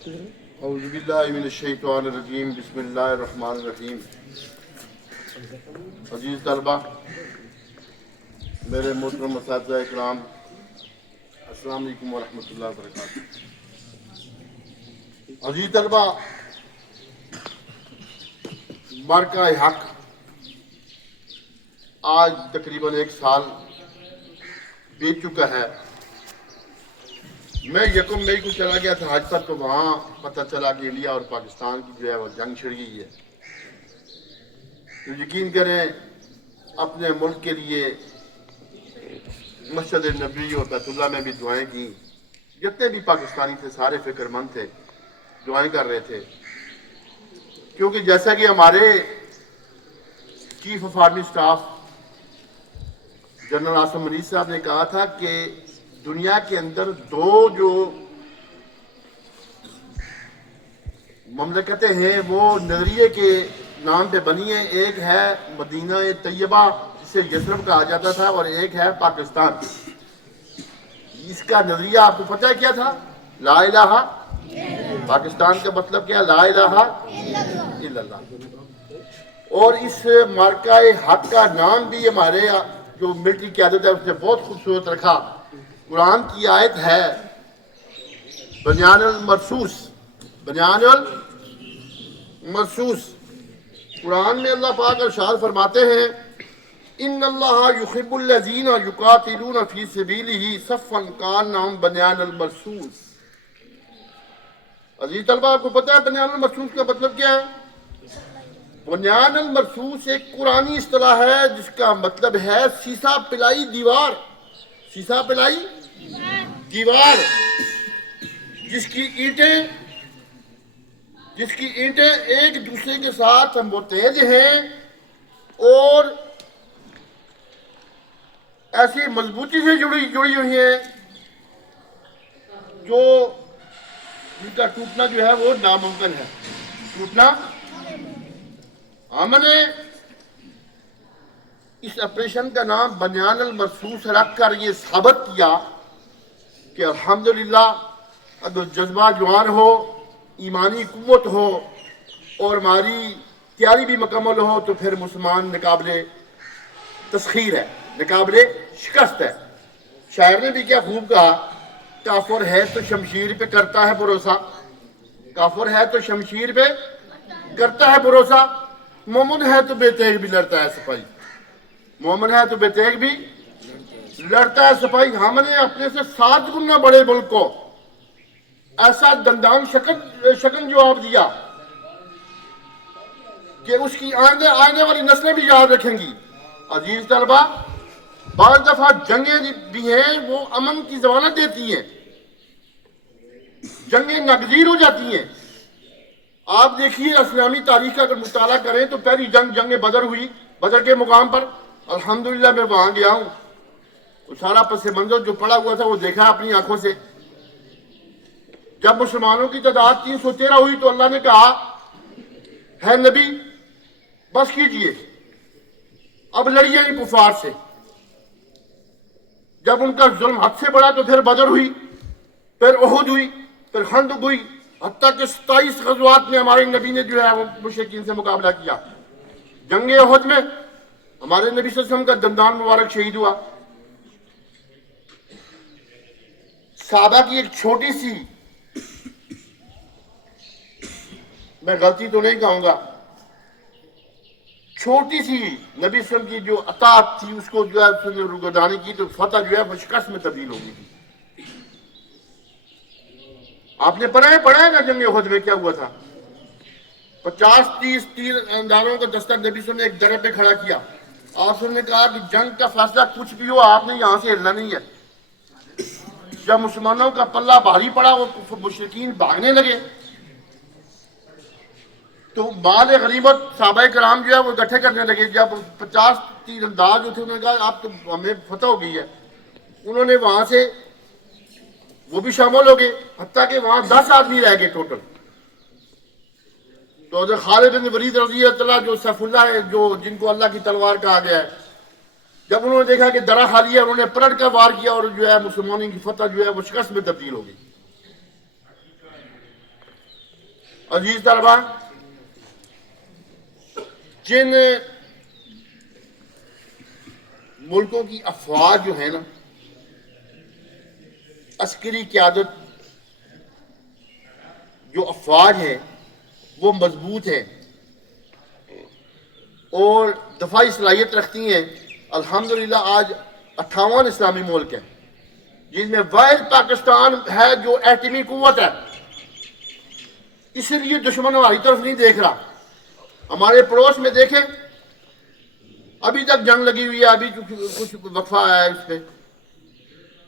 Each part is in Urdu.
اعوذ باللہ من الشیطان الرجیم، بسم اللہ الرحمن الرحیم۔ عزیز طلبہ، میرے محترم اساتذہ اکرام، السلام علیکم ورحمۃ اللہ وبرکاتہ۔ عزیز طلبہ، مارکہ حق آج تقریباً 1 سال بیت چکا ہے۔ میں 1 مئی کو چلا گیا تھا حج پر، تو وہاں پتہ چلا کہ انڈیا اور پاکستان کی جو ہے وہ جنگ چھڑ گئی ہے۔ تو یقین کریں، اپنے ملک کے لیے مسجد نبوی اور بیت اللہ میں بھی دعائیں کی۔ جتنے بھی پاکستانی تھے سارے فکر مند تھے، دعائیں کر رہے تھے، کیونکہ جیسا کہ ہمارے chief of army staff general Asim Munir صاحب نے کہا تھا کہ دنیا کے اندر 2 جو مملکتیں ہیں وہ نظریے کے نام پہ بنی ہیں۔ ایک ہے مدینہ طیبہ جسے یثرب کہا جاتا تھا، اور ایک ہے پاکستان۔ اس کا نظریہ آپ کو پتہ ہے کیا تھا؟ لا الہ، پاکستان کا مطلب کیا؟ لا الہ الا اللہ۔ اور اس مارکہ حق کا نام بھی ہمارے جو ملٹری قیادت ہے اس نے بہت خوبصورت رکھا۔ قرآن کی آیت ہے بنیان المرصوص، بنیان المرصوص۔ قرآن میں اللہ پاک ارشاد فرماتے ہیں ان اللہ یحب الذین یقاتلون فی سبیلہ صفا کانہم بنیان المرصوص۔ عزیز طلبہ، آپ کو پتہ ہے بنیان المرصوص کا مطلب کیا ہے؟ بنیان المرصوص ایک قرآنی اصطلاح ہے جس کا مطلب ہے سیسا پلائی دیوار۔ سیسا پلائی دیوار، جس کی اینٹیں ایک دوسرے کے ساتھ متحد ہیں اور ایسی مضبوطی سے جڑی ہوئی ہیں جو ان کا ٹوٹنا جو ہے وہ ناممکن ہے، ٹوٹنا۔ ہم نے اس آپریشن کا نام بنیان المرصوص رکھ کر یہ ثابت کیا کہ الحمدللہ اگر جذبہ جوان ہو، ایمانی قوت ہو اور ہماری تیاری بھی مکمل ہو تو پھر مسلمان ناقابل تسخیر ہے، ناقابل شکست ہے۔ شاعر نے بھی کیا خوب کہا، کافر ہے تو شمشیر پہ کرتا ہے بھروسہ، کافر ہے تو شمشیر پہ کرتا ہے بھروسہ، مومن ہے تو بے تیغ بھی لڑتا ہے سپاہی، مومن ہے تو بے تیغ بھی لڑتا ہے سپاہی۔ ہم نے اپنے سے 7 گنا بڑے ملک کو ایسا دندان شکن جواب دیا کہ اس کی آنے والی نسلیں بھی یاد رکھیں گی۔ عزیز طلبہ، بعض دفعہ جنگیں بھی ہیں وہ امن کی ضمانت دیتی ہیں، جنگیں ناگزیر ہو جاتی ہیں۔ آپ دیکھیے اسلامی تاریخ کا اگر مطالعہ کریں تو پہلی جنگ بدر ہوئی، بدر کے مقام پر الحمدللہ میں وہاں گیا ہوں، وہ سارا پس منظر جو پڑا ہوا تھا وہ دیکھا اپنی آنکھوں سے۔ جب مسلمانوں کی تعداد 313 ہوئی تو اللہ نے کہا ہے نبی بس کیجئے، اب لڑیے ان کفار سے۔ جب ان کا ظلم حد سے بڑھا تو پھر بدر ہوئی، پھر احد ہوئی، پھر خندق ہوئی، حتیٰ کہ 27 غزوات میں ہمارے نبی نے جو ہے وہ مشرکین سے مقابلہ کیا۔ جنگ احد میں ہمارے نبی صلی اللہ علیہ وسلم کا دندان مبارک شہید ہوا۔ صحابہ کی ایک چھوٹی سی، میں غلطی تو نہیں کہوں گا، چھوٹی سی نبی صلی اللہ علیہ وسلم کی جو اطاعت تھی اس کو جو ہے اس نے روگردانی کی تو فتح جو ہے وہ شکست میں تبدیل ہو گئی تھی۔ آپ نے پڑھا ہے نا جنگ احد میں کیا ہوا تھا؟ 50-30 تیر اندازوں کا دستہ نبی صلی اللہ علیہ وسلم نے ایک درے پہ کھڑا کیا۔ آپ نے کہا کہ جنگ کا فیصلہ کچھ بھی ہو، آپ نے یہاں سے ہلنا نہیں ہے۔ جب مسلمانوں کا پلہ بھاری پڑا وہ مشرکین بھاگنے لگے تو مال غنیمت صحابہ کرام جو ہے وہ اکٹھے کرنے لگے۔ جب 50 تیر انداز جو تھے انہوں نے کہا آپ تو ہمیں فتح ہو گئی ہے، انہوں نے وہاں سے وہ بھی شامل ہو گئے، حتیٰ کہ وہاں 10 آدمی رہ گئے ٹوٹل۔ تو حضرت خالد بن ولید رضی اللہ جو سیف اللہ ہے، جو جن کو اللہ کی تلوار کہا گیا ہے، جب انہوں نے دیکھا کہ درہ خالی ہے انہوں نے پلٹ کر وار کیا اور جو ہے مسلمانوں کی فتح جو ہے وہ شکست میں تبدیل ہو گئی۔ عزیز طلبا، جن ملکوں کی افواج جو ہیں نا، عسکری قیادت جو افواج ہے وہ مضبوط ہے اور دفاعی صلاحیت رکھتی ہیں، الحمدللہ آج 58 اسلامی ملک ہیں جن میں واحد پاکستان ہے جو ایٹمی قوت ہے. اسی لیے دشمن ہماری طرف نہیں دیکھ رہا. ہمارے پڑوس میں دیکھیں، ابھی تک جنگ لگی ہوئی ہے، ابھی کچھ وقفہ آیا ہے اس پہ.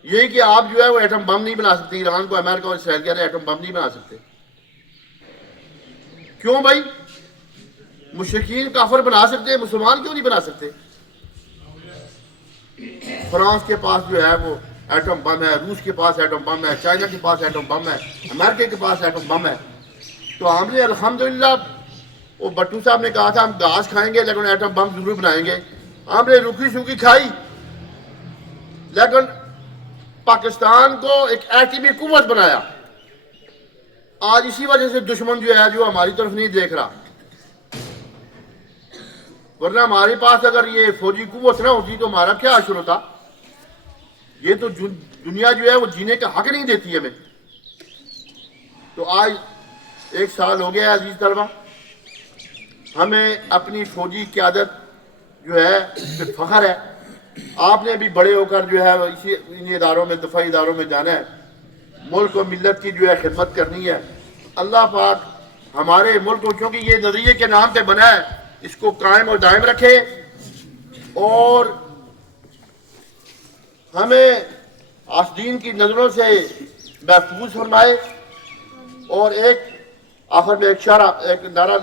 یہی کہ آپ جو ہے وہ ایٹم بم نہیں بنا سکتے. ایران کو امریکہ اور اسرائیل کہہ رہے ہیں ایٹم بم نہیں بنا سکتے. کیوں بھائی؟ مشرکین کافر بنا سکتے ہیں، مسلمان کیوں نہیں بنا سکتے؟ فرانس کے پاس جو ہے وہ ایٹم بم ہے، روس کے پاس ایٹم بم ہے، چائنا کے پاس ایٹم بم ہے، امریکہ کے پاس ایٹم بم ہے. تو ہم نے الحمدللہ، وہ بٹو صاحب نے کہا تھا ہم گھاس کھائیں گے لیکن ایٹم بم ضرور بنائیں گے. ہم نے روکھی سوکھی کھائی لیکن پاکستان کو ایک ایٹمی قوت بنایا. آج اسی وجہ سے دشمن جو ہے جو ہماری طرف نہیں دیکھ رہا. ورنہ ہمارے پاس اگر یہ فوجی قوت نہ ہوتی تو ہمارا کیا حشر ہوتا؟ یہ تو دنیا جو ہے وہ جینے کا حق نہیں دیتی ہمیں. تو آج 1 سال ہو گیا ہے عزیز طلبہ، ہمیں اپنی فوجی قیادت جو ہے اس پہ فخر ہے. آپ نے بھی بڑے ہو کر جو ہے اسی ان اداروں میں، دفاعی اداروں میں جانا ہے، ملک و ملت کی جو ہے خدمت کرنی ہے. اللہ پاک ہمارے ملک کو، کیونکہ یہ نظریے کے نام پہ بنا ہے، اس کو قائم اور دائم رکھے اور ہمیں آسدین کی نظروں سے محفوظ فرمائے. اور ایک آخر میں ایک نعرہ